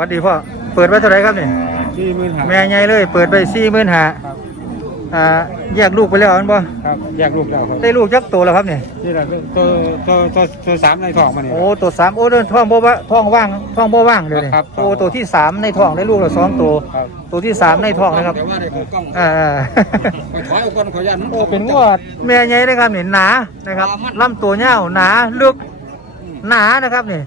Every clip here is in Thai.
วัสดีพ่อ เปิดไว้เท่าไหรครับนี่สี่หมื่นห้าแม่ใหญ่เลย เปิดไปสี่หมื่นห้าครับอ่าแยกลูกไปแล้วอันบ่ครับแยกลูกแล้วครับได้ลูกจักโตแล้วครับนี่นี่แหละตัวตัวตัวตัวสามในท้องมันนี่ โอ้ตัวสามโอ้เดินท้องบ่ว่าท้องว่างท้องบ่ว่างเลยนี่ครับโอ้ตัวที่สามในท้องได้ลูกละสองตัวครับ ตัวที่สามในท้องนะครับแต่ว่าในของกล้องอ่าไปถอยเอาคนเขายันโอ้เป็นงวดแม่ใหญ่เลยครับนี่หนานะครับลำตัวเน่าวหนาลึกหนานะครับนี่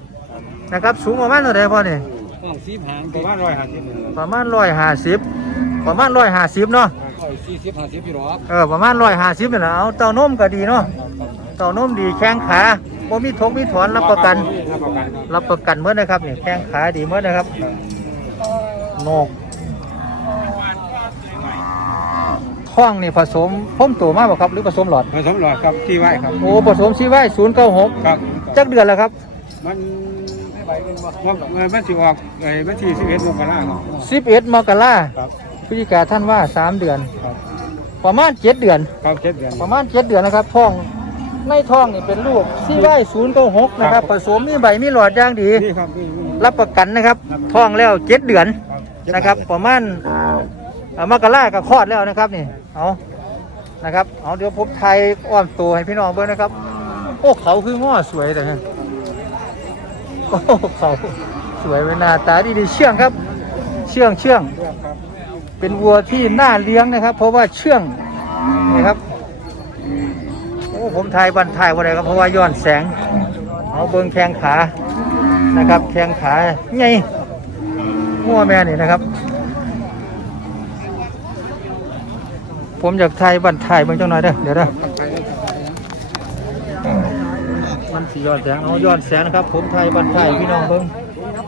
นะครับสูงประมาณเท่าไหร่พ่อนี่ก ล้องสีหางประมาณร้อยห้าสิบประมาณร้อยห้าสิบประมาณร้อยห้าสิบเนาะร้อยสี่สิบห้าสิบพี่หรอเออประมาณร้อยห้าสิบนี่แหละเอาเต้านมก็ดีเนาะเต้านมดีแข้งขาบ่มีทกมีถอนรับประกันรับประกันครับรับประกันเมื่อนะครับนี่แข้งขาดีเมื่อนะครับนกท้องนี่ผสมพ่มตัวมากบ่ครับหรือผสมหลอดผสมหลอดครับที่ไหวครับโอ้ผสมซีไว้ศูนย์เก้าหกครับจักเดือนแล้วครับ มัน มันมันสิออกไอ้มันที่สิบเอ็ดมกราครับสิบเอ็ดมกราครับพฤศจิกาท่านว่าสามเดือน ครับ ประมาณเจ็ดเดือน ครับเจ็ดเดือน ประมาณเจ็ดเดือนนะครับท้องในท้องนี่เป็นลูกซีไว้ศูนย์เก้าหกนะครับ ผสมมีใบมีหลอดอย่างดี นี่ครับนี่นี่ รับประกันนะครับท้องแล้วเจ็ดเดือนนะครับ ประมาณเอ่อมกราก็คลอดแล้วนะครับนี่เอานะครับเอาเดี๋ยวผมไทยอ้อมตัวให้พี่น้องเบิ่งนะครับ โอ้เขาคือง้อสวยเลย โอ้เขาสวยเป็นหน้าตาดีดีเชื่องครับ เชื่องเชื่อง เป็นวัวที่น่าเลี้ยงนะครับ เพราะว่าเชื่องนะครับโอ้ผมถ่ายบันถ่ายว่าไรครับเพราะว่าย้อนแสง เอาเบิงแข้งขานะครับแข้งขาใหญ่มั่วแม่นี่นะครับ ผมอยากถ่ายบันถ่ายเบิ่งจังหน่อยเด้อเดี๋ยวเด้อมัน สีย้อนแสงเอาย้อนแสงนะครับผมถ่ายบันถ่ายพี่น้องเบิ่ง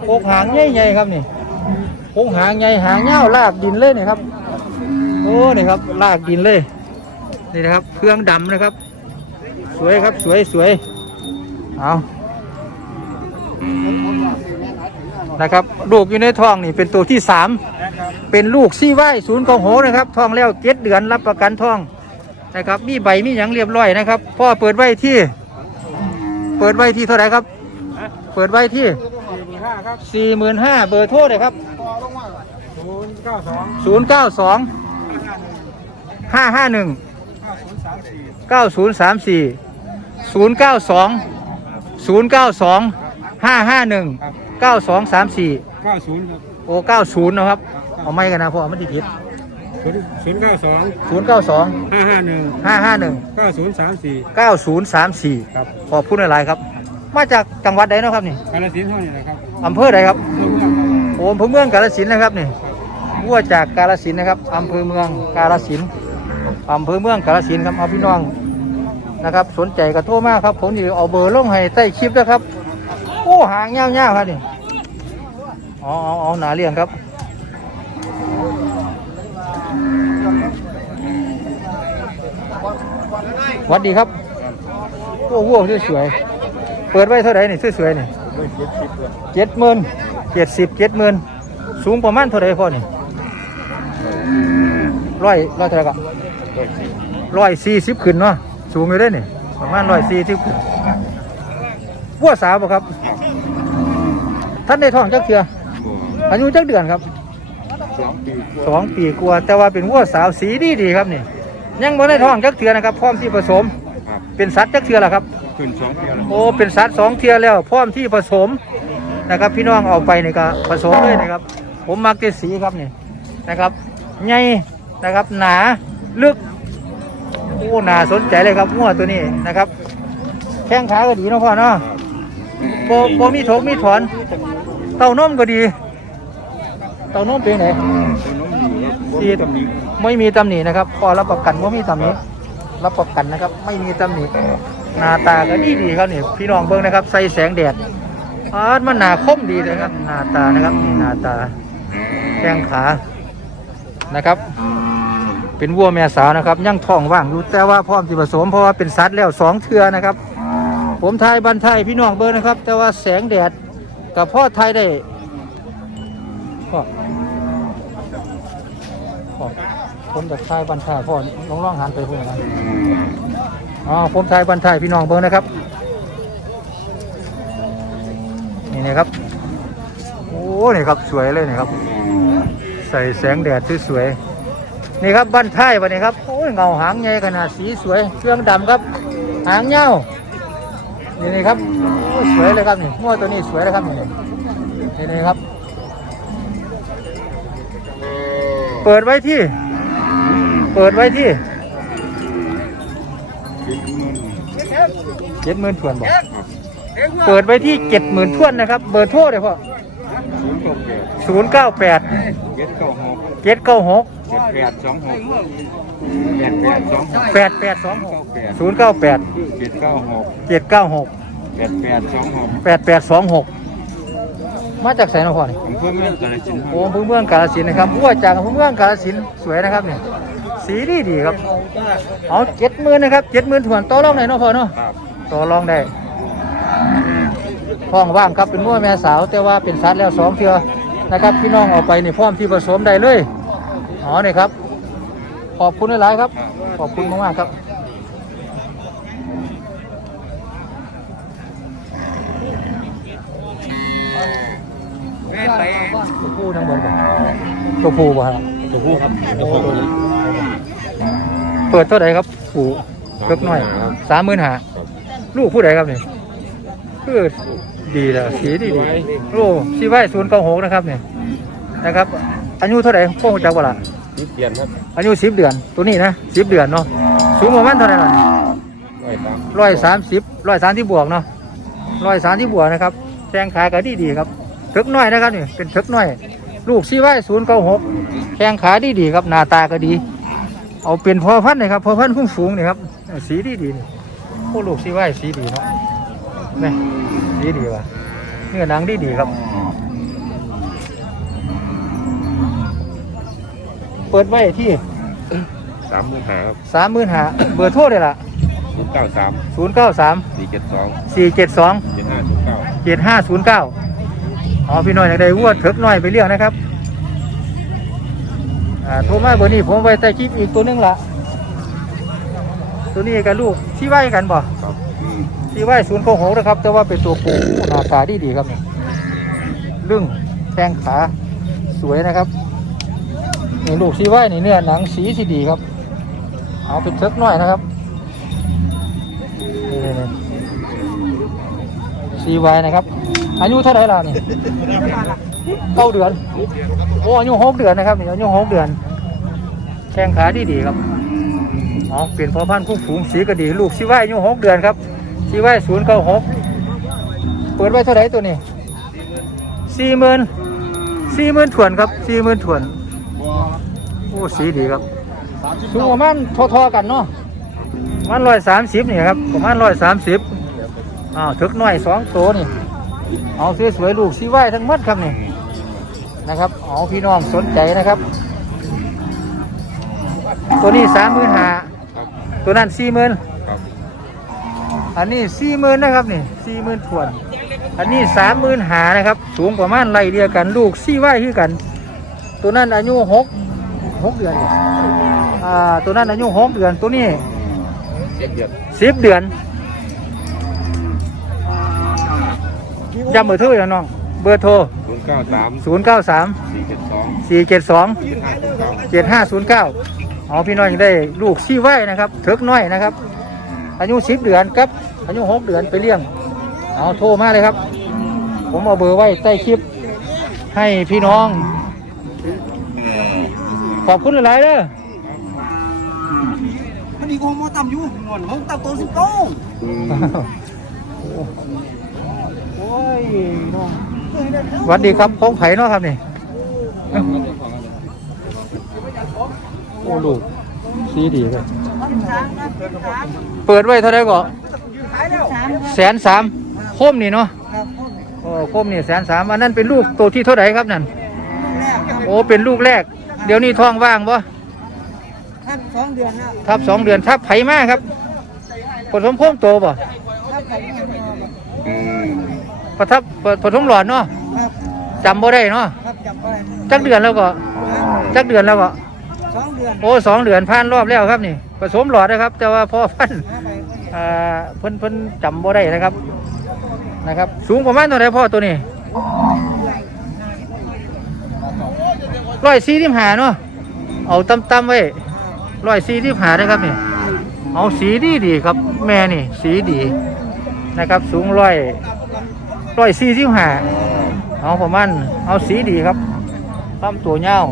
โคกหางใหญ่ๆครับนี่โค้งหางใหญ่หางเงาลากดินเลยนี่ครับโอ้นี่ครับลากดินเลยนี่นะครับเครื่องดำนะครับ สวยครับสวยสวยเอานะครับลูกอยู่ในท้องนี่เป็นตัวที่สามเป็นลูกซี่ไหวศูนย์กองโหนะครับท้องแล้วเจ็ดเดือนรับประกันท้องนะครับมีใบมีหยังเรียบร้อยนะครับพ่อเปิดไว้ที่ เปิดไว้ที่เท่าไหร่ครับ เปิดไว้ที่สี่หมื่นห้าครับสี่หมื่นห้าเบอร์โทรเลยครับศูนย์เก้าสองศูนย์เก้าสองห้าห้าหนึ่งห้าศูนย์สามสี่เก้าศูนย์สามสี่ศูนย์เก้าสองศูนย์เก้าสองห้าห้าหนึ่งเก้าสองสามสี่เก้าศูนย์ครับโอ้เก้าศูนย์นะครับ เอาไม่กันนะพ่อมันติดผิด ศูนย์ศูนย์เก้าสองศูนย์เก้าสองห้าห้าหนึ่งห้าห้าหนึ่งเก้าศูนย์สามสี่เก้าศูนย์สามสี่ครับขอบคุณอะไรครับ มาจากจังหวัดใดเนาะครับนี่กาลสินธุ์เท่านี้นะครับอำเภอใดครับเพื่อนโอ้อำเภอเมืองกาฬสินธุ์นะครับนี่วัวจากกาฬสินธุ์นะครับอำเภอเมืองกาฬสินธุ์อำเภอเมืองกาฬสินธุ์ครับเอาพี่น้องนะครับ สนใจก็โทรมาครับ ผมนี่เอาเบอร์ลงให้ใต้คลิปนะครับ โอ้หางเงี้ยวๆครับนี่อ๋อเอาเอาหนาเลี้ยงครับ หวัสดีครับโอ้วัวสวยๆเปิดไว้เท่าไหร่นี่สวยๆนี่เจ็ดหมื่นเจ็ดสิบเจ็ดหมื่นสูงประมาณเท่าไรพ่อนี่ร้อยร้อยเท่าไหรก็ร้อยสี่สิบขึ้นเนาะสูงอยู่ได้นี่ประมาณร้อยสี่สิบขึ้นวัวสาวบ่ครับ ท่านได้ท้องจักเทืออายุจักเดือนครับสองปีสองปีกว่าแต่ว่าเป็นวัวสาวสีดีดีครับนี่ ยังบ่ได้ท้องจักเทือนะครับพร้อมที่ผสมเป็นสัตว์จักเทือแล้วครับ ขึ้นสองปีแล้วโอ้เป็นสัตว์สองเทียแล้วพร้อมที่ผสมนะครับ พี่น้องเอาไปนี่ก็ผสมเลยนะครับ ผมมักจะสีครับนี่นะครับใหญ่นะครับหนาลึกโอ้หนาสนใจเลยครับงัวตัวนี้นะครับ แข้งขาก็ดีเนาะพ่อเนาะโบโบมีถกมีถอน เต้านมก็ดี เต้านมเป็นไงที่ตำ หนิไม่มีตำหนินะครับ พอรับประกันว่ามีตำหนิรับประกันนะครับ ไม่มีตำหนิหน้าตาก็ดีดีครับนี่พี่น้องเบิ่งนะครับ ใส่แสงแดดอาดมันหนาคมดีเลยครับ หน้าตานะครับนี่หน้าตาแข้งขานะครับ เป็นวัวแม่สาวนะครับยังท้องว่างอยู่แต่ว่าพร้อมที่ผสมเพราะว่าเป็นสัตว์แล้วสองเทือนะครับ ผมทายบันทายพี่น้องเบิ่งนะครับ แต่ว่าแสงแดดกับพ่อไทยได้พ่อ พ่อ ผมจะทายบันทายพ่อลองลองหันไปพูดนะอ๋อผมทายบันทายพี่น้องเบิ้งนะครับ นี่นะครับ โอ้นี่ครับสวยเลยนี่ครับ ใส่แสงแดดสวยๆนี่ครับบ้านทายวันนี้ครับโอ้ยเงาหางใหญ่ขนาดสีสวย เครื่องดำครับ หางเงานี่นี่ครับโอ้ยสวยเลยครับนี่งัวตัวนี้สวยเลยครับนี่นี่นี่ครับ เปิดไว้ที่ เปิดไว้ที่เจ็ดหมื่นทวนบอกเปิดไว้ที่เจ็ดหมื่นทวนนะครับ เบอร์โทรเลยพ่อศูนย์เก้าแปดศูนย์เก้าแปดเจ็ดเก้าหกเจ็ดเก้าหกเจ็ดแปดสองหกแปดแปดสองหกแปดแปดสองหกศูนย์เก้าแปดเจ็ดเก้าหกเจ็ดเก้าหกแปดแปดสองหกแปดแปดสองหกมาจากไสนพ่อนี่ผมเพิ่มเรื่องอะไรจินโอ้พึ่งเมืองกาลสินธุ์นะครับวัวจากพึ่งเมืองกาลสินธุ์สวยนะครับเนี่ย สีดีดีครับ เอาเจ็ดหมื่นนะครับเจ็ดหมื่นถวนต่อรองไหนอยเนาะพ่อเนาะครับต่อรองได้ท้องว่างครับเป็นมั่วแม่สาว แต่ว่าเป็นสัตว์แล้วสองเทือนะครับพี่น้องเอาไปนี่พร้อมที่ผสมได้เลยอ๋อนี่ครับ ขอบคุณหลายๆครับ ขอบคุณมากๆครับแม่ไปตัวผู้ทั้งหมดบ่ตัวผู้บ่ครับตัวผู้ครับตัวผู้ เปิดเท่าไหร่ครับผู้เล็กน้อยสามหมื่นหาลูกผู้ใดครับนี่คือดีแล้วสีดีดีโอ้ชีไว้ศูนย์เก้าหกนะครับเนี่ยนะครับอายุเท่าไหร่พ่อจักบ่ล่ะนี่เปลี่ยนครับอายุสิบเดือนตัวนี้นะสิบเดือนเนาะสูงประมาณเท่าไหร่ล่ะร้อยสามร้อยสามสิบร้อยสามที่บวกเนาะร้อยสามที่บวกนะครับแข้งขาก็ดีดีๆครับถึกน้อยนะครับนี่เป็นถึกน้อย ลูกซีไว้ศูนย์เก้าหกแข้งขาดีดีๆครับหน้าตาก็ดี เอาเป็นพอพันธุ์นะครับพอพันธุ์พุ่งสูงนี่ครับสีดีดีๆนี่โอ้ลูกซีไว้สีดีเนาะนี่สีดีว่ะเนื้อหนังดีดีๆครับ เปิดไว้ที่สามหมื่นห้าครับสามหมื่นหาเบอร์โทรเลยล่ะศูนย์เก้าสามศูนย์เก้าสามสี่เจ็ดสองสี่เจ็ดสองเจ็ดห้าศูนย์เก้าเจ็ดห้าศูนย์เก้าอ๋อพี่น้อยอยากได้วัวเถิกน้อยไปเลี้ยงนะครับ อ่าโทรมาเบอร์นี้ผมไว้ใต้คลิปอีกตัวหนึงละตัวนี้กับลูกที่ไว้กันบ่ครับที่ไว้ศูนย์โกหกนะครับ แต่ว่าเป็นตัวปูหน้าตาดีดีๆครับนี่ลึ่งแข้งขาสวยนะครับนี่ลูกที่ไว้นี่เนื้อหนังสีสีดีครับ เอาเป็นเถิกน้อยนะครับนี่นี่ซีไว้นะครับ อายุเท่าไหร่ล่ะนี่ เก้าเดือน โอ้อายุหกเดือนนะครับนี่อายุหกเดือน แข้งขาดีดีครับอ๋อเปลี่ยนพอพันธุ์คุ้งฝูงสีก็ดี ลูกซีไว้อายุหกเดือนครับซีไว้ศูนย์เก้าหกเปิดไว้เท่าไหร่ตัวนี้สี่หมื่นสี่หมื่นถวนครับสี่หมื่นถวนโอ้สีดีครับสูงประมาณทอๆกันเนาะประมาณร้อยสามสิบนี่ครับประมาณร้อยสามสิบอ้าวถึกหน่อยสองตัวนี่เอาสวยๆลูกซีไว้ทั้งหมดครับนี่ นะครับเอาพี่น้องสนใจนะครับ ตัวนี้สามหมื่นหาครับตัวนั้นสี่หมื่นครับอันนี้สี่หมื่นนะครับนี่สี่หมื่นถวน อันนี้สามหมื่นหานะครับ สูงประมาณไรเดียวกันลูกซี่ไว้คือกัน ตัวนั้นอายุหกหกเดือนนี่อ่าตัวนั้นอายุหกเดือนตัวนี้เจ็ดเดือนสิบเดือนจำเบอร์โทรแล้วน้อง เบอร์โทรศูนย์ เก้าสามศูนย์เก้าสามสี่เจ็ดสองสี่เจ็ดสองเจ็ดห้าศูนย์เก้าเจ็ดห้าศูนย์เก้าอ๋อพี่น้องยังได้ลูกซี่ไว้นะครับเถิกน้อยนะครับ อายุสิบเดือนครับ อายุหกเดือนไปเลี้ยง เอาโทรมาเลยครับ ผมเอาเบอร์ไว้ใต้คลิป ให้พี่น้อง ขอบคุณหลายๆเด้อมันดีกว่าหมอต่ำอยู่หนวดเขาต่ำตัวสิบโก้โอ้ยน้อง สวัสดีครับพงไผ่เนาะครับนี่โอ้ลูกสีดีเลยเปิดไว้เท่าไหร่ก็ขายแล้วแสนสามโคมนี่เนาะครับโอ้โคมนี่แสนสามอันนั้นเป็นลูกตัวที่เท่าไหร่ครับนั่นแรกครับโอ้เป็นลูกแรก เดี๋ยวนี้ท้องว่างปะท่านสองเดือนแล้วทับสองเดือนทับไผ่มากครับผสมโคมโตป่ะครับผมอืม ประทับผสมหลอดเนาะครับจำบ่ได้เนาะครับจับไปจักเดือนแล้วก็จักเดือนแล้วก็สองเดือนโอ้สองเดือนผ่านรอบแล้วครับนี่ผสมหลอดนะครับ แต่ว่าพอพันธุ์ห้าใบอ่าเพิ่นเพิ่นจำบ่ได้นะครับนะครับ สูงประมาณเท่าไหร่พ่อตัวนี้ร้อยสี่สิบห้าเนาะเอาต่ำๆไว้ร้อยสี่สิบห้านะครับนี่เอาสีดีดีๆครับ แม่นี่ สีดีนะครับ สูงร้อย ร้อยสี่สิบห้าเอาประมาณเอาสีดีครับลำตัวเงาว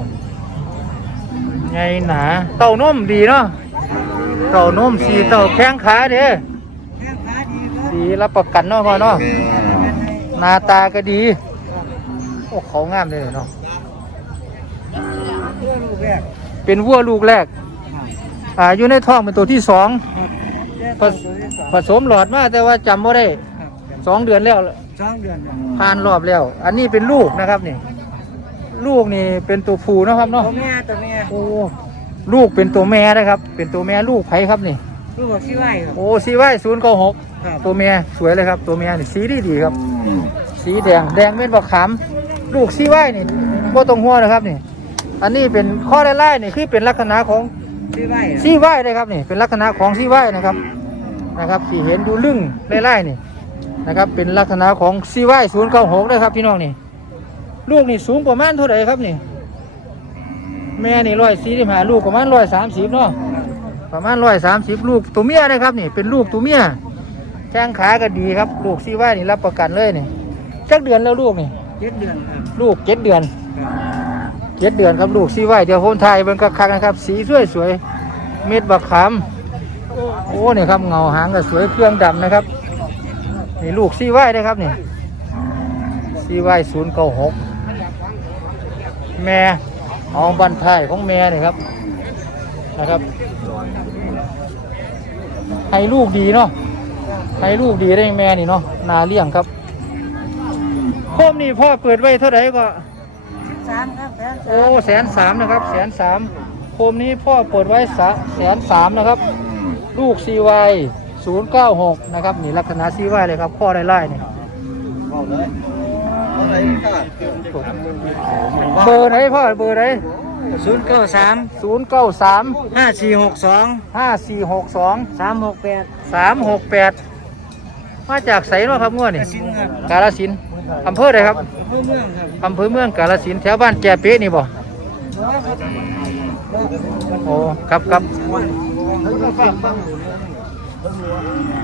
ใหญ่หนา เต้านมดีเนาะเต้านมสีเต้าแข้งขาเด้อแข้งขาดีครับดีรับประกันเนาะพ่อเนาะหน้าตาก็ดี โอ้เขางามเลยเนาะเพื่อลูกแรกเป็นวัวลูกแรก อ่าอยู่ในท้องเป็นตัวที่สองแรกตัวที่สองผสมหลอดมาแต่ว่าจำไม่ได้สองเดือนแล้ว สองเดือนผ่านรอบแล้ว อันนี้เป็นลูกนะครับนี่ ลูกนี่เป็นตัวผู้เนาะครับเนาะตัวแม่ตัวแม่โอ้ลูกเป็นตัวแม่นะครับ เป็นตัวแม่ลูกไผ่ครับนี่ ลูกบอกชื่อไหวครับ โอ้สีไว้ศูนย์เก้าหกครับตัวแม่สวยเลยครับ ตัวแม่นี่สีดีดีครับ สีแดงแดงเป็นบักขาม ลูกสีไว้นี่ก็ต้องหัวนะครับนี่ อันนี้เป็นข้อไล่ๆนี่คือเป็นลักษณะของชื่อไหวซีไว้เลยครับนี่เป็นลักษณะของซีไว้นะครับนะครับที่เห็นดูลึ่งไล่ๆนี่ นะครับ เป็นลักษณะของซีไว้ศูนย์เก้าหกนะครับพี่น้องนี่ ลูกนี่สูงประมาณเท่าไหร่ครับนี่ แม่นี่ร้อยสี่สิบห้าลูกประมาณร้อยสามสิบเนาะ ประมาณร้อยสามสิบลูกตัวเมียนะครับนี่ เป็นลูกตัวเมีย แข้งขาก็ดีครับ ลูกซีไว้นี่รับประกันเลยนี่จักเดือนแล้วลูกนี่เจ็ดเดือนครับ ลูกเจ็ดเดือนเจ็ดเดือนครับลูกซีไว้เดี๋ยวผมถ่ายเบิ่งคักๆนะครับ สีสวยสวยๆเม็ดบักขามโอ้เนี่ยครับเงาหางก็สวยเครื่องดำนะครับ นี่ลูกซีไว้นะครับนี่ซีไว้ศูนย์เก้าหกแม่เอาบันทายของแม่นี่ครับนะครับให้ลูกดีเนาะให้ลูกดีได้แม่นี่เนาะนาเลี้ยงครับโคมนี่พ่อเปิดไว้เท่าไหร่ก็สามครับแสนโอ้แสนสามนะครับแสนสามโคมนี้พ่อเปิดไว้สะแสนสามนะครับ ลูกซีว ศูนย์เก้าหกนะครับนี่ลักษณะซีวเลยครับข้อไล่ๆนี่เบอร์ไหนพ่อเบอร์ไหนศูนย์เก้าสามศูนย์เก้าสามห้าสี่หกสองห้าสี่หกสองสามหกแปดสามหกแปดมาจากไสเนาะครับง้อนี่สินครับกาลสินธุ์อำเภอใดครับเพื่อเมืองครับอำเภอเมืองกาลสินธุ์แถวบ้านแกเป๊ะนี่บ่โอ้ครับครับ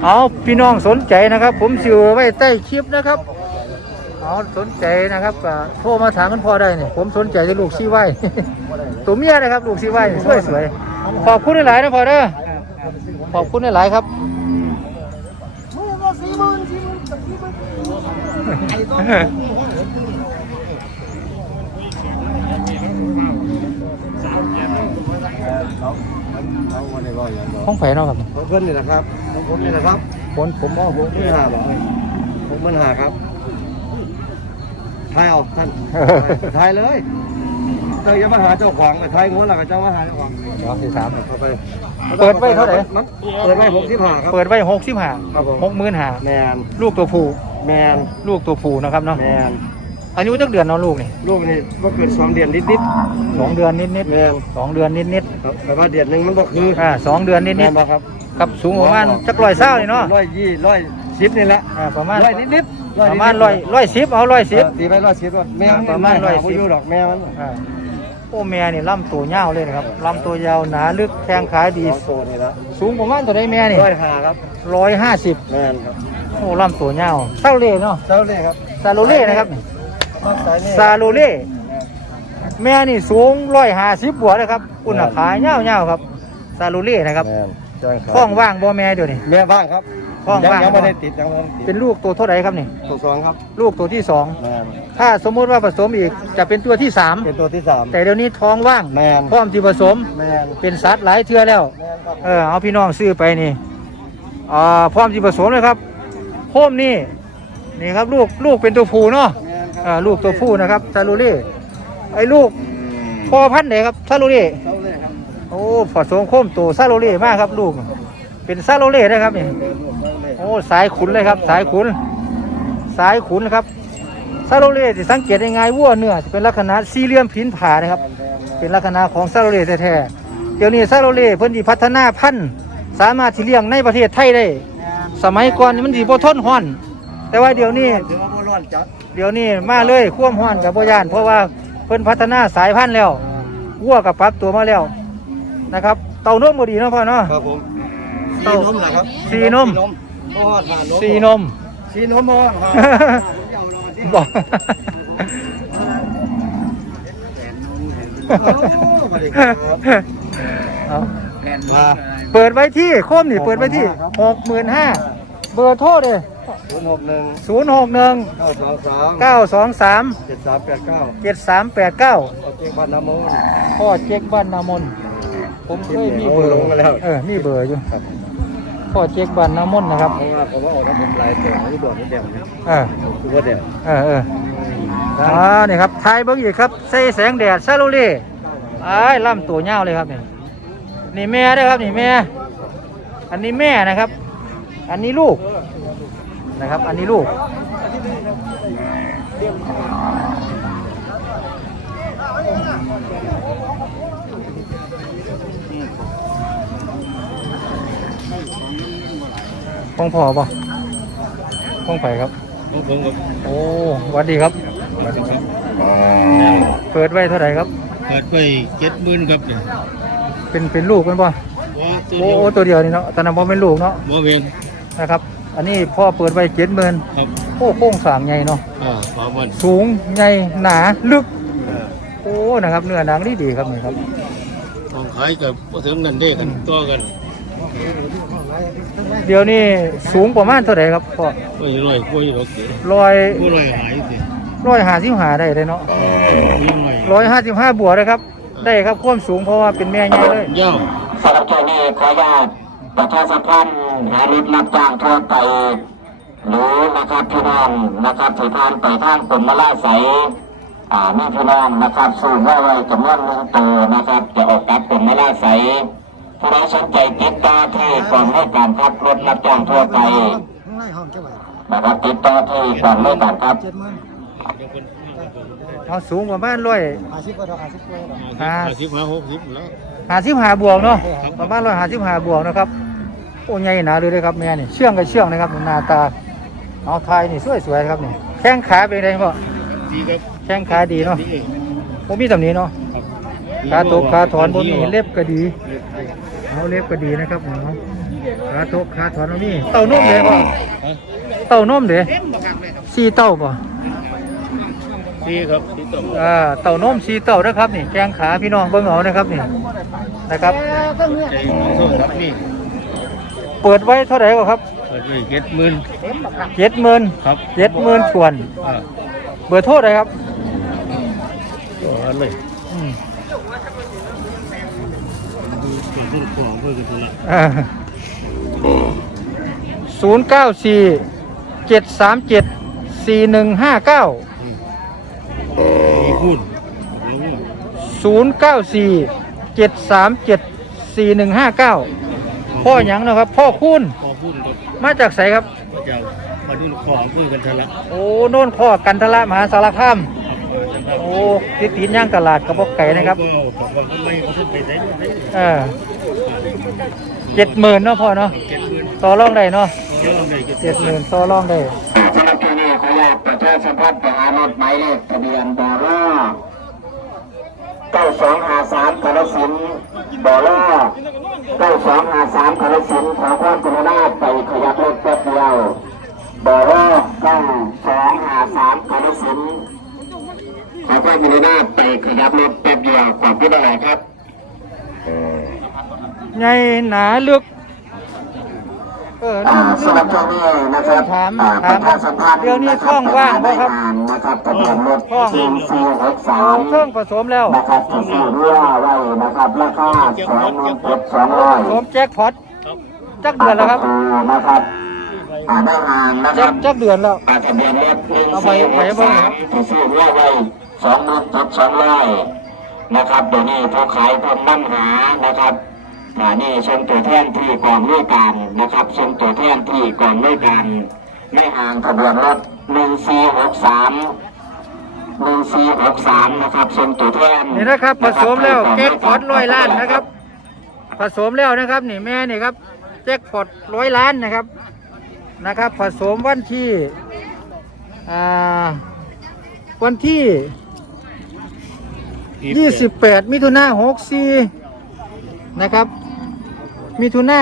เอาพี่น้องสนใจนะครับ ผมสิวไว้ใต้คลิปนะครับเอาสนใจนะครับก็โทรมาถามกันพอได้เนี่ยผมสนใจจะลูกซีไว้ตัวเมียนะครับ ลูกซีไว้สวยสวยๆขอบคุณหลายๆนะพอเด้อขอบคุณหลายๆครับ ห้องไผ่เนาะครับเพื่อนนี่นะครับผมนี่นะครับผมผมพ่อผมไม่หาหรอกผมมันหาครับทายเอาท่านทายเลยเจ้าอย่ามาหาเจ้าของทายงัวหลักเจ้ามาหาเจ้าของเดี๋ยวสี่สามเอาไปเปิดไว้เท่าไหร่เปิดไว้ผมที่ผ่าครับเปิดไว้หกสิบห้าครับผมหกหมื่นห้าแมนลูกตัวผู้แมนลูกตัวผู้นะครับเนาะแมน อายุจักเดือนเนาะลูกนี่ลูกนี่ก็เกิดสองเดือนนิดนิดสองเดือนนิดนิดแมนๆสองเดือนนิดนิดครับแต่ว่าเดือนหนึ่งมันก็คือๆอ่าสองเดือนนิดแมนิดนบ่ครับๆกับสูงประมาณจักร้อยเศร้าเลยเนาะร้อยยี่ร้อยสิบนี่แหละอ่าประมาณร้อยนิดนิดประมาณร้อยร้อยสิบเอาร้อยสิบตีไปร้อยสิบแม่ประมาณร้อยสิบ อยู่ดอกแม่มันอ่าโอ้แม่นี่ลำตัวยาวเลยนะครับลำตัวยาวหนาลึกแข้งขาดีสองตัวนี่ละสูงประมาณตัวใดแม่นี่ร้อยห้าครับร้อยห้าสิบแม่นครับโอ้ลำตัวยาวเศร้าเล่เนาะเจ้าเลยครับซาโลเล่นะครับนี่สายนี่ ซาโลเล่แม่นี่สูงร้อยห้าสิบบวกเลยครับคุณขายเงาเงาๆครับซาลูเล่นะครับแม่นจ้างครับท้องว่างบ่แม่เดี๋ยวนี้แม่บ้างครับท้องว่างยังไม่ได้ติดยังไม่ได้ติดเป็นลูกตัวเท่าไหร่ครับนี่ตัวสองครับ ลูกตัวที่สองแม่นถ้าสมมุติว่าผสมอีกจะเป็นตัวที่สามเป็นตัวที่สามแต่เดี๋ยวนี้ท้องว่างแม่นพร้อมที่ผสมแม่นเป็นสัตว์หลายเทื่อแล้วแม่นครับเออเอาพี่น้องซื้อไปนี่อ่าพร้อมที่ผสมเลยครับโคมนี่นี่ครับลูกลูกเป็นตัวผู้เนาะแม่นครับ อ่าลูกตัวผู้นะครับซาลูเล่ไอ้ลูกพ่อพันธุ์ไหนครับซาลูเล่เจ้าเลยครับโอ้ผสมโคมตัวซาโลเล่มากครับลูก เป็นซาโลเล่นะครับนี่โอ้สายขุนเลยครับ สายขุน สายขุนครับซาโลเล่ที่สังเกตยังไงวัวเนื้อจะเป็นลักษณะสี่เหลี่ยมผินผานะครับ เป็นลักษณะของซาโลเล่แท้ๆเดี๋ยวนี้ซาโลเล่เพิ่นที่พัฒนาพันธุ์สามารถที่เลี้ยงในประเทศไทยได้ สมัยก่อนนี่มันสีบ่ทนห้อน แต่ว่าเดี๋ยวนี้ ถือว่าบ่ร้อนจัดเดี๋ยวนี้มาเลยคว่มห้อนกับบ่ยาน เพราะว่าเพิ่นพัฒนาสายพันธุ์แล้ววัวกับปรับตัวมาแล้วนะครับ เต่านมบ่ดีเนาะพ่อเนาะ ครับผมเต้าสีนมนะครับสีนมโอ้หานมสีนม สีนมโอ้หาบอกโอ้สวัสดีครับเอามาเปิดไว้ที่โคมนี่เปิดไว้ที่หกหมื่นห้าเบอร์โทรเลย ศูนย์หกหนึ่งศูนย์หกหนึ่งเก้าสองสามเก้าสองสามเจ็ดสามแปดเก้าเจ็ดสามแปดเก้าโอเคบ้านน้ำมูลพ่อเจ๊กบ้านนามนผมเคยมีเบอร์ลงมาแล้วเออมีเบอร์อยู่พ่อเจ๊กบ้านนามนนะครับเพราะว่าผมว่าออกน้ำผมลายแต่งที่บอกนี่แดงนะเออคือว่าแดงเออเอออ่านี่ครับทายเบิ้งอีกครับใส่แสงแดดซาลูเล่ไอ้ายล่ำตัวยาวเลยครับนี่นี่แม่เด้วยครับนี่แม่ อันนี้แม่นะครับ อันนี้ลูก นะครับ อันนี้ลูกของพ่อป่ะของไผ่ครับของผมกับโอ้หวัสดีครับสวัสดีครับ เปิดไว้เท่าไหร่ครับ เปิดไปเจ็ดหมื่นครับเนี่ยเป็นเป็นลูกมันป่ะว่าตัวโอ้โอ้ตัวเดียวนี่เนาะตอนนั้นพอเป็นลูกเนาะบ่เวียงนะครับ อันนี้พ่อเปิดไว้เจ็ดหมื่นครับโอ้โค้งสร้างใหญ่เนาะอ่าขอมันสูงใหญ่หนาลึกโอ้นะครับ เนื้อหนังดีดีครับนี่ครับของขายกับพอถึงนั่นเด้กันตัวกันเดี๋ยวนี้สูงประมาณเท่าไหร่ครับพ่อก็ยังลอยก็ยังลอยเก๋ร้อยก็ลอยหายสิร้อยห้าสิบห้าได้เลยเนาะยังลอยร้อยห้าสิบห้าบวกเลยครับ ได้ครับความสูงเพราะว่าเป็นแม่ใหญ่เลยยาวสำหรับเจ้านี้ขออนุญาตประชาสัมพันธ์ หารถรับจ้างทั่วไปหรือนะครับพี่น้องนะครับที่ผ่านไปทางกรมลาใสยอ่ามีพี่น้องนะครับสูงไว้ไว้จำนวนหนึ่งตัวนะครับจะออกกับกรมลาใสยผู้ใดสนใจติดต่อที่กองให้การขับรถรับจ้างทั่วไปนะครับติดต่อที่กองให้การครับเอาสูงประมาณร้อยห้าสิบห้าหกสิบแล้วห้าสิบห้าบวกเนาะประมาณร้อยห้าสิบห้าบวกนะครับโอ้ใหญ่หนาเลยเลยครับแม่นี่เชื่องกับเชื่องนะครับหน้าตาเอาไทยนี่สวยๆครับนี่แข้งขาเป็นไงพ่อดีครับแข้งขาดีเนาะดีผมมีตำหนี้เนาะขาตกขาถอนผมมีเล็บก็ดีเอาเล็บก็ดีนะครับเนาะขาตกขาถอนผมมีเต่านมเลยพ่อเต่านมเด้สี่เต่าป่ะดีครับดีต่ออ่าเต่านมสี่เต่านะครับนี่แข้งขาพี่น้องเบิ่งเอานะครับนี่นะครับ เปิดไว้เท่าไหร่ก็ครับเปิดไปเจ็ดหมื่นเจ็ดหมื่นครับเจ็ดหมื่นส่วนอ่าเบอร์โทษเลยครับตัวอะไรอืมเป็นต้นของเพื่อนกันเลยศูนย์เก้าสี่เจ็ดสามเจ็ดสี่หนึ่งห้าเก้ามีคุณลงศูนย์เก้าสี่เจ็ดสามเจ็ดสี่หนึ่งห้าเก้า พ่อหยังนะครับ พ่อคุณขอพูดกับมาจากไสครับ พระเจ้ามาดูของเพื่อนกันเถอะละโอ้โน่นพ่อกันทละมหาสารคามโอ้ติดตีนย่างตลาดกระบอกไก่นะครับก็บอกว่าไม่เขาขึ้นไปได้ไหมเออเจ็ดหมื่นเนาะพ่อเนาะเจ็ดหมื่นต่อรองได้เนาะเยอะเลยเจ็ดหมื่นต่อรองได้สำหรับที่นี่ขออนุญาตประชาสัมพันธ์ไปหารถหมายเลขทะเบียนบอล่าเก้าสองห้าสามกระสินธุ์บอล่า เก้าสองห้าสามกระสินขอความกรุณาไปขยับรถแป๊บเดียวบอว่าเก้าสองห้าสามกระสินขอความกรุณาไปขยับรถแป๊บเดียวขอบคุณอะไรครับไงหนาลึก เอออ่านี่สำหรับช่วงนี้นะครับถามอ่าถามประชาสัมพันธ์เดี๋ยวนี้ช่องว่างบ่ครับนะครับทะเบียนรถช่องทีมซีหกสาเอามเครื่องผสมแล้วนะครับที่ซื้อเรือไว้นะครับราคาสองหมื่นเจ็ดสองร้อยผสมแจ็คพอตจักเดือนแล้วครับนะครับอ่าได้งานนะคแจ็รัคบจักเดือนแล้วอ่าทะเบียนรถหนึ่งเอาไปสี่หไปกเบิ่งสาครัมบที่ซื้อเรือไว้สองหมื่นเจ็ดสองร้อยนะครับเดี๋ยวนี้ผู้ขายคนนั่งหานะครับ อ่านี่ส่งตัวแทนที่กองด้วยกันนะครับส่งตัวแทนที่กองด้วยกันไม่ห่างทะเบียนรถหนึ่งสี่หกสามหนึ่งสี่หกสามนะครับส่งตัวแทนนี่นะครับ ผสมแล้วที่กงแจ็ด้ควพอตร้อยล้านนะครับ ผสมแล้วนะครับนี่แม่นี่ครับแจ็คพอตร้อยล้านนะครับนะครับ ผสมวันที่อ่าวันที่ยี่สิบแปดมิถุนาหกสี่นะครับ มิถุนา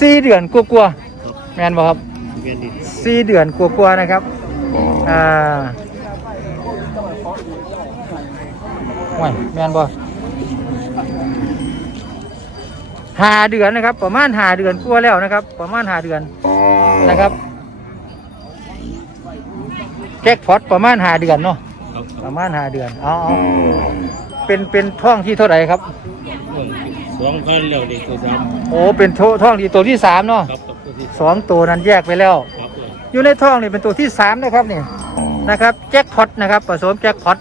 สี่เดือนกลัวาๆแมนบ่ครับเวียนดินสี่เดือนกลัวาๆนะครับอ่าห่วยแมนบ่หาเดือนนะครับ ประมาณหาเดือนกลัวาแล้วนะครับ ประมาณหาเดือนนะครับแจ็คพอตประมาณหาเดือนเนาะครับ ประมาณหาเดือนเอาเอาเป็นเป็นท่องที่เท่าไหร่ครับ สองพันแล้วเด็กตัวสามโอ้เป็นโทท่องที่ตัวที่สามเนาะครับกับตัวที่สองตัวนั้นแยกไปแล้ว ครับอยู่ในท่องนี่เป็นตัวที่สามนะครับนี่นะครับแจ็คพอตนะครับผสมแจ็คพอต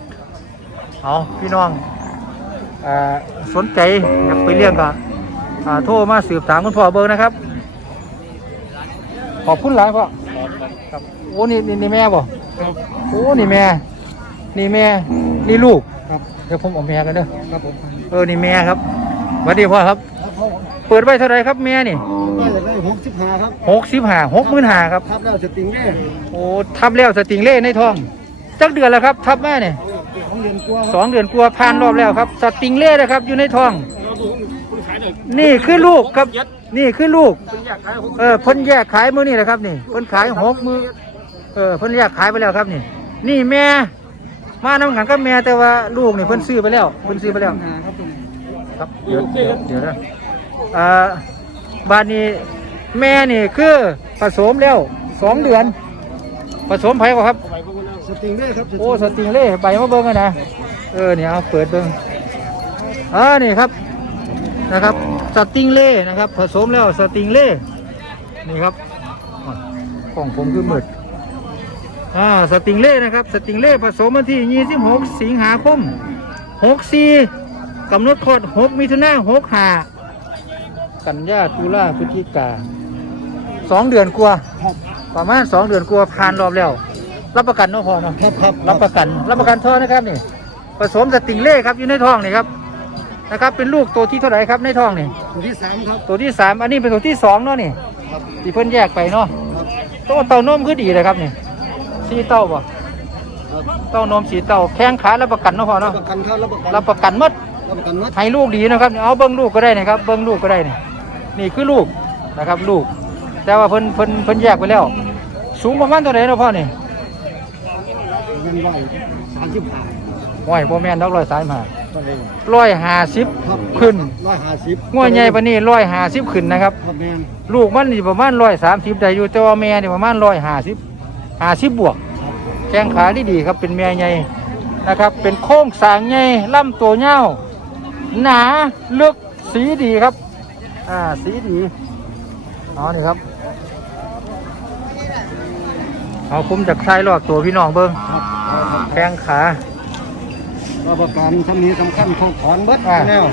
เอาพี่น้องอ่าสนใจอยากไปเลี้ยงก็อ่าโทรมาสืบถามคุณพ่อเบอร์นะครับ ขอบคุณหลายพ่อครับโอ้นี่นี่นี่แม่บ่ครับโอ้นี่แม่ นี่แม่ นี่ลูก ครับเดี๋ยวผมเอาแม่กันเด้อ ครับผมเออ นี่แม่ครับสวัสดีพ่อครับ ครับพ่อเปิดไว้เท่าไหรครับแม่นี่ได้จะได้หกสิบห้าครับหกสิบห้าหกหมื่นห้าครับ ทับแล้วจะติงแน่โอ้ทับแล้วสติงเล่ในท้อง จักเดือนแล้วครับ ทับแม่เนี่ยของเรียนกลัวสองเดือนกลัวาผ่านรอบแล้วครับ สติงเล่นะครับ อยู่ในท้อง นี่คือลูกครับ นี่คือลูก เออเพิ่นแยกขายมือนี่แหละครับนี่เพิ่นขายหกมือ เออเพิ่นแยกขายไปแล้วครับนี่ นี่แม่ มานำกันกับแม่แต่ว่าลูกนี่เพิ่นซื้อไปแล้วเพิ่นซื้อไปแล้วครับผมครับเดี๋ยวเดี๋ยวเดี๋ยวนะอ่าบ้านนี้แม่นี่คือผสมแล้วสองเดือน ผสมไผ่บ่ครับสติงแน่ครับโอ้สติงเล่ใบมาเบิ้งกันนะเออเนี่ยเอาเปิดเบิ้งอ่านี่ครับนะครับสติงเล่นะครับ ผสมแล้วสติงเล่นี่ครับอะของผมคือมืด อ่าสติงเล่นะครับ สติงเล่ผสมวันที่ 26 สิงหาคม64กำหนดคลอด6มิถุนายน65กันยาตุลาพฤศจิกาสองเดือนกว่าประมาณสองเดือนกว่าผ่านรอบแล้ว รับประกันเนาะพอเนาะครับครับรับประกัน รับประกันท้องนะครับนี่ผสมสติงเล่ครับอยู่ในท้องนี่ครับนะครับเป็นลูกตัวที่เท่าไหร่ครับในท้องนี่ตัวที่สามครับตัวที่สามอันนี้เป็นตัวที่สองเนาะนี่ครับที่เพิ่นแยกไปเนาะตัวเต่านมคือดีเลยครับนี่ สีเต้าบ่ครับเต้านมสีเต้าแข้งขารับประกันเนาะพอรับเนาะประกันครับรับประกันรับประกันหมดรับประกันมัดให้ลูกดีนะครับเอาเบิ้งลูกก็ได้นะครับ เบิ้งลูกก็ได้นี่นี่คือลูกนะครับลูก แต่ว่าเพิ่นเพิ่นเพิ่นแยกไปแล้ว สูงประมาณเท่าไหร่เนาะพ่อนี่เงินไหวสามสิบห้าห้อยบ่แม่นดอกร้อยสายมาตัวเองร้อยห้าสิบครับขึ้นร้อยห้าสิบงวดใหญ่ปานนี้ร้อยห้าสิบขึ้นนะครับครับแมนลูกมันนี่ประมาณร้อยสามสิบได้อยู่แต่ว่าแม่นี่ประมาณร้อยห้าสิบ ห้าสิบบวก แข้งขาดีดีๆครับเป็นแม่ใหญ่นะครับ เป็นโค้งสร้างใหญ่ลำตัวเงาวหนาลึกสีดีครับ อ่าสีดีเอานี่ครับเอาคุ้มจากชายลอกตัวพี่น้องเบิ้งครับเอาครับแข้งขารับประกันทำนี้สำคัญของถอนเบิดอ่าแล้ว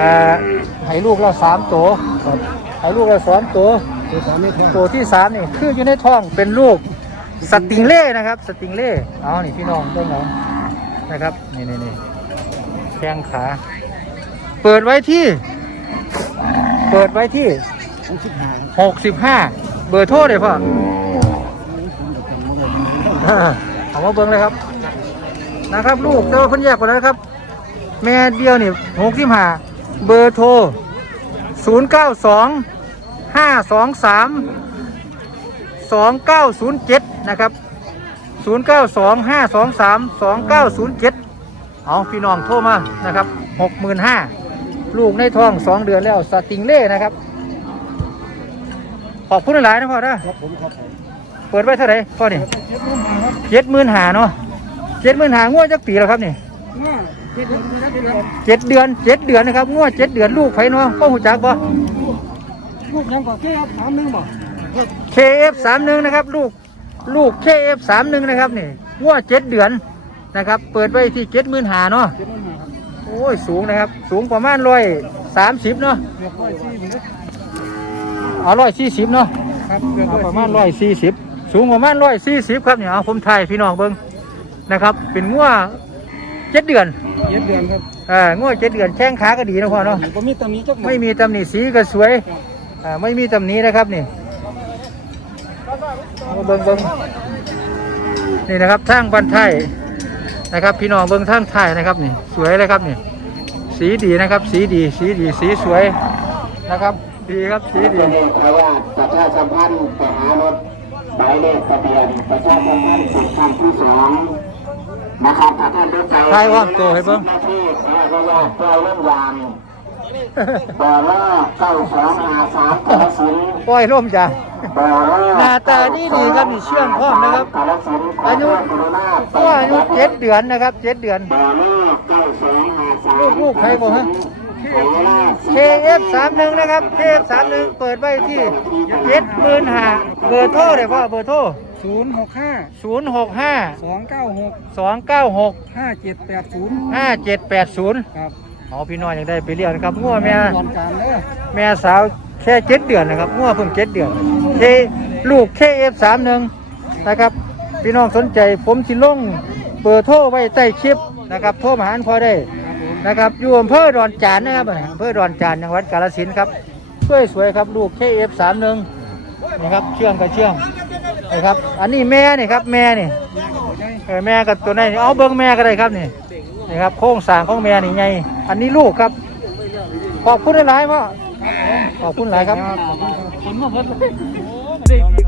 อ่าให้ลูกเราสามตัวครับให้ลูกเราสองตัวตัวสามไม่แพงตัวที่สามนี่คืออยู่ในท้องเป็นลูก สติงเล่นะครับ สติงเล่เอานี่พี่น้องเบิ่งเอานะครับ นี่นี่นี่แข้งขา เปิดไว้ที่ เปิดไว้ที่หกสิบห้าหกสิบห้าเบอร์โทรเลยพ่อเอามาเบิ่งเลยครับ นะครับ ลูกแต่ว่าเพิ่นแยกไปแล้วครับ แม่เดียวนี่หกสิบห้าเบอร์โทรศูนย์เก้าสองห้าสองสาม สองเก้าศูนย์เจ็ดนะครับศูนย์เก้าสองห้าสองสามสองเก้าศูนย์เจ็ดเอาพี่น้องโทรมานะครับหกหมื่นห้าลูกในท้องสองเดือนแล้วสติงเล่นะครับ ขอบคุณหลายๆนะพ่อนะครับผมครับเปิดไว้เท่าไหร่พ่อนี่เจ็ดหมื่นหาเนาะเจ็ดหมื่นหางวดจักปีแล้วครับนี่เจ็ดเดือนเจ็ดเดือนเจ็ดเดือนนะครับงวดเจ็ดเดือนลูกไผเนาะพ่อหูจักบ่ลูกยังก่อนแค่สามหนึ่งบ่ KF สามหนึ่งนะครับ ลูกลูก KF สามหนึ่งนะครับนี่งวดเจ็ดเดือนนะครับ เปิดไว้ที่เจ็ดหมื่นหาเนาะเจ็ดหมื่นห้าครับโอ้ยสูงนะครับ สูงประมาณร้อยสามสิบเนาะเกือบร้อยสี่สิบเอาร้อยสี่สิบเนาะครับเกือบเอาประมาณร้อยสี่สิบสูงประมาณร้อยสี่สิบครับเนี่ยเอาผมถ่ายพี่น้องเบิ้งนะครับ เป็นงวดเจ็ดเดือนเจ็ดเดือนครับอ่างวดเจ็ดเดือนแข้งขาก็ดีนะพ่อเนาะผมมีตำหนิจักหน่อไม่ยมีตำหนิสีก็สวยอ่าไม่มีตำหนินะครับนี่ เอาเบิ้งเบิ้งนี่นะครับทางบันไทยนะครับ พี่น้องเบิ้งทางไทยนะครับนี่ สวยเลยครับนี่ สีดีนะครับ สีดี สีดี สีสวยนะครับ ดีครับ สีดีเรียกว่าประชาสัมพันธ์ไปหารถหมายเลขทะเบียนประชาสัมพันธ์สิบครั้งที่สองนะครับถ้าท่านรู้ใจทายว่าตัวให้เบิ่งหน้าที่เรียกว่าปล่อยเล่นยาง บ่อล่าเก้าสองหาสามกาลสินธุ์ปล่อยร่มจ้ะบ่อล่าหน้าตาดีดีครับนี่เชื่องพร้อมนะครับ กาลสินธุ์ขอายุกรุณาไปก็อายุเจ็ดเดือนนะครับเจ็ดเดือนบ่อล่าเก้าสองหาสามลูกลูกใครบอกฮะบ่อล่า KF 3 1นะครับ KF 3 1เปิดไว้ที่เจ็ดหมื่นห้าเบอร์โทรเลยพ่อเบอร์โทรศูนย์หกห้าศูนย์หกห้าสองเก้าหกสองเก้าหกห้าเจ็ดแปดศูนย์ห้าเจ็ดแปดศูนย์ครับ เอาพี่น้อยอยากได้ไปเลี้ยงนะครับงัวแม่ตอนการเด้อแม่สาวแค่เจ็ดเดือนนะครับงัวเพิ่งเจ็ดเดือนเคลูก KF 3 1นะครับ พี่น้องสนใจผมสิลงเบอร์โทรไว้ใต้คลิปนะครับโทรมาหาพอได้นะครับอยู่อำเภอดอนจานนะครับอำเภอดอนจานจังหวัดกาฬสินธุ์ครับสวยสวยๆครับลูก KF 3 1นี่ครับเชื่องกับเชื่องนะครับ อันนี้แม่นี่ครับแม่นี่เออแม่กับตัวนี้เอาเบิ้งแม่ก็ได้ครับนี่ นี่ครับโครงสร้างของแม่นี่ไงอันนี้ลูกครับ ขอบคุณหลายๆพ่อขอบคุณหลายครับขอบคุณมากครับ